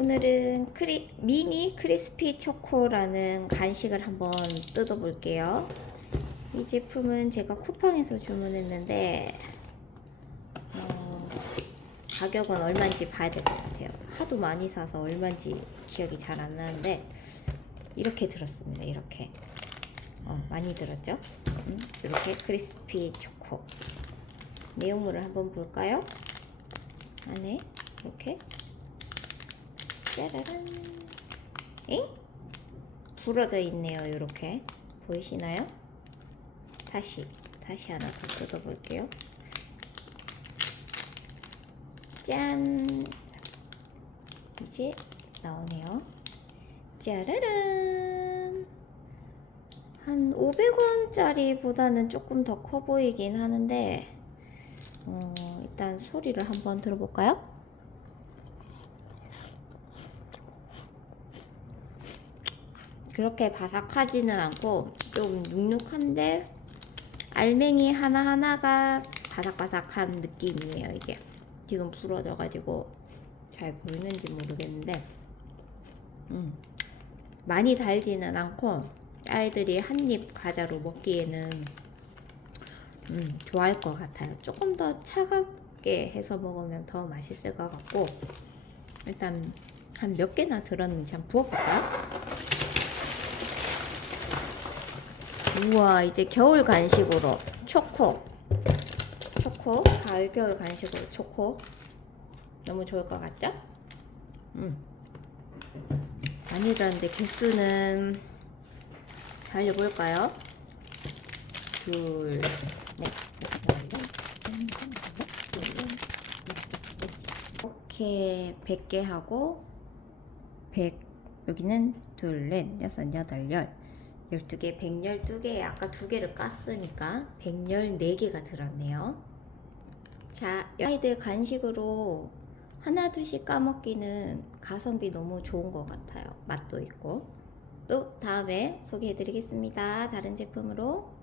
오늘은 크리, 미니 크리스피 초코라는 간식을 한번 뜯어볼게요. 이 제품은 제가 쿠팡에서 주문했는데 어, 가격은 얼마인지 봐야 될 것 같아요. 하도 많이 사서 얼마인지 기억이 잘 안 나는데 이렇게 들었습니다. 이렇게 어, 많이 들었죠? 음, 이렇게 크리스피 초코 내용물을 한번 볼까요? 안에 이렇게 짜라란 엥? 부러져 있네요 이렇게 보이시나요? 다시 다시 하나 더 뜯어볼게요 짠 이제 나오네요 짜라란 한 500원짜리 보다는 조금 더 커 보이긴 하는데 어, 일단 소리를 한번 들어볼까요? 그렇게 바삭하지는 않고 좀 눅눅한데 알맹이 하나하나가 바삭바삭한 느낌이에요 이게. 지금 부러져 가지고 잘 보이는지 모르겠는데. 음, 많이 달지는 않고 아이들이 한 입 과자로 먹기에는 음, 좋아할 것 같아요. 조금 더 차갑게 해서 먹으면 더 맛있을 것 같고. 일단 한 몇 개나 들었는지 한번 부어볼까요? 우와 이제 겨울 간식으로 초코. 초코 가을 겨울 간식으로 초코. 너무 좋을 것 같죠? 음. 많이 들었는데 개수는 달려볼까요? 둘, 넷, 이렇게 100개 하고 100 여기는 둘, 넷, 여섯, 여덟, 열 12개, 112개, 아까 두 개를 깠으니까 114개가 들었네요. 자, 아이들 간식으로 하나, 둘씩 까먹기는 가성비 너무 좋은 것 같아요. 맛도 있고. 또 다음에 소개해 드리겠습니다. 다른 제품으로.